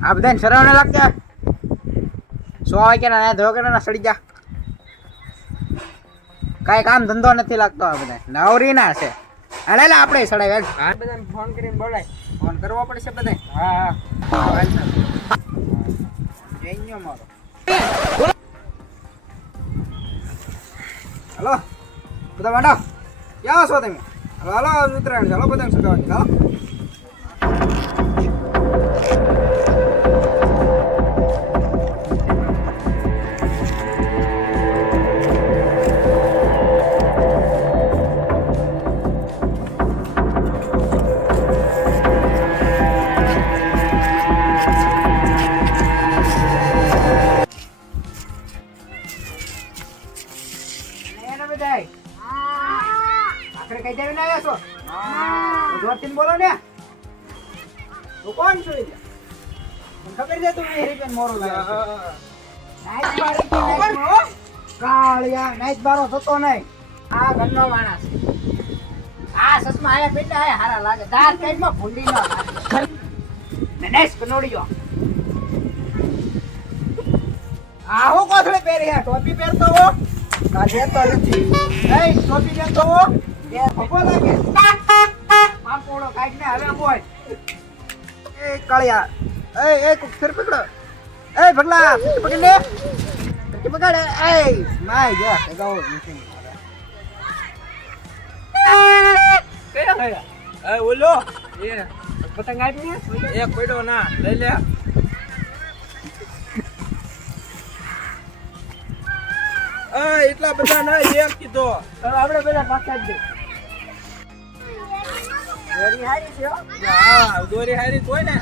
આ બધાને શરમ લાગતા સો વાગ્યા ના ધો ના સડી જા કાંઈ કામ ધંધો નથી લાગતો આ બધા નવરી ના છે. હાલે લે આપણે સડાય હાલ. હા બધાને ફોન કરીને બોલાય. ફોન કરવો પડશે બધે હા હા. જઈન્યો મારો. હલો? બધા માંડો? ક્યાં છો તમે? હલો હલો ઉત્તરાયણ ચાલો બધા સગાવાની ચાલો આખરે કઈ દેવી આવ્યા છો? જોરથી બોલો ને. તું કોણ છું એટલે? ખબર છે તું હેરી મોરો હો. કાળિયા નાઈટ બારો થતો નહીં. આ ઘરનો માણસ આ સસમા આયા પેટે આયા હારા લાગે. દાર સાઈડમાં ભૂંડી ન લાગે નેસ કનોડી આ હું કોથળી પહેરી હે ટોપી પહેરતો હો? આ તો નથી. એ ટોપી પહેરતો હો. એ બોલ એ કાળિયા એ એ એ એ માય ગયા એ ઓલો એ પતંગ આપી એક પડ્યો ના લઈ લે એટલા બધા ના એક કીધો આપણે પેલા પાછા જ દે વેરી હારી છે હો હા દોરી હારી કોઈ ને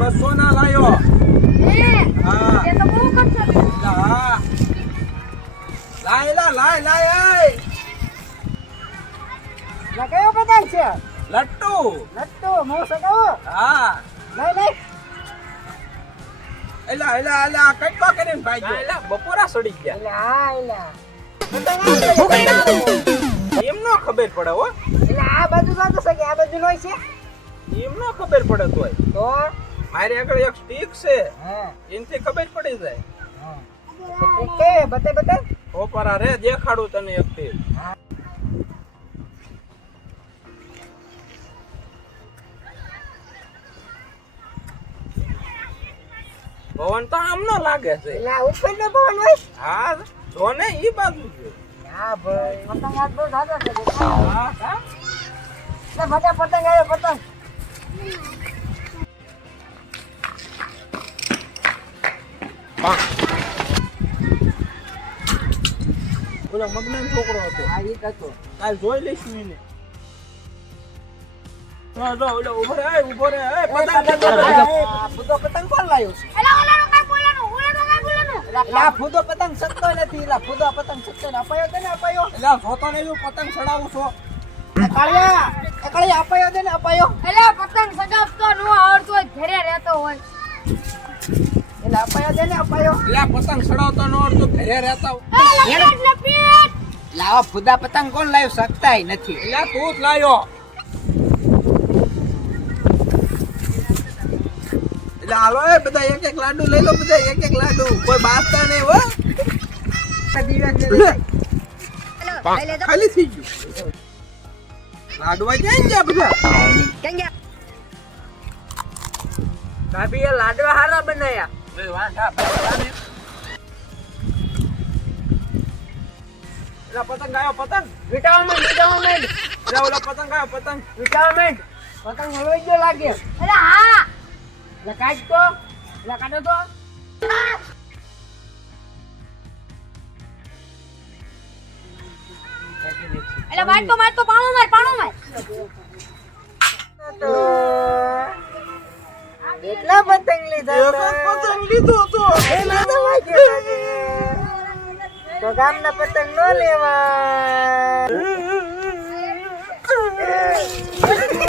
બસો ના લાયો લાય લા લાય લાય કયો પતંગ છે લટ્ટુ લટ્ટુ મો સગાઓ હા લઈ લઈ એલા એલા એલા કટકો કરીને ભાઈ ગયો એલા બપોરા સડી ગયા. એલા એલા. એમ નો ખબર પડે હો. એટલે આ બાજુ ના તો સકે આ બાજુ નોય છે. એમ નો ખબર પડે તોય. તો? મારી આગળ એક સ્ટીક છે. હા. એનથી ખબર પડી જાય. હા. કે બતે બતે? ઓપરા રે દેખાડું તને એક થી. પવન તો આમ નો લાગે છે. એટલે ઉપર નો પવન હોય? હા જો ને ઈ બાજુ છે. હા ભાઈ પતંગ હાથ બહુ સાદો છે હા હા. બધા પતંગ આવ્યો પતંગ. ઓલો મગન છોકરો હતો. આ રીત હતો. કાલ જોઈ લઈશું એને. હા, ઊભો રે ઊભો રે એ પતંગ પતંગ આ ફૂદો પતંગ કોણ લાવ્યો છે? એલા ઓલાનો કાઈ બોલાનો ઓલાનો કાઈ બોલાનો. એટલે આ ફૂદો પતંગ સત્તો નથી એટલે ફૂદો પતંગ સત્તો ને અપાયો તને અપાયો? એટલે જોતો ને પતંગ ચડાવું છો. કાળિયા કાળિયા અપાયો તને અપાયો? એલા પતંગ સગાવતો નો આવડતો હોય ઘરે રહેતો હોય. એટલે અપાયો તને અપાયો? એટલે પતંગ ચડાવતો ન આવડતો ઘરે રહેતો લાવા ફુદા પતંગ કોણ લાવ્યો શકતાય નથી. એટલે તું જ લાયો. એટલે હાલો એ બધા એક એક લાડુ લઈ લો બધા એક એક લાડુ કોઈ બાસતા નહીં હો ખાલી થઈ ગયું લાડવા ક્યાં ગયા બધા ભાભી એ લાડવા હારા બનાયા એ વાંઢા પતંગ એટલે પતંગ આવ્યો પતંગ વિટામિન વિટામિન એટલે ઓલો પતંગ આવ્યો પતંગ વિટામિન પતંગ હલવાઈ ગયો લાગે એલા હા એટલે કાઢ તો એટલે કાઢો તો એલા માર તો માર તો પાણો માર પાણો માર એટલા પતંગ લીધા પતંગ લીધો તો. તો ગામના પતંગ નો લેવા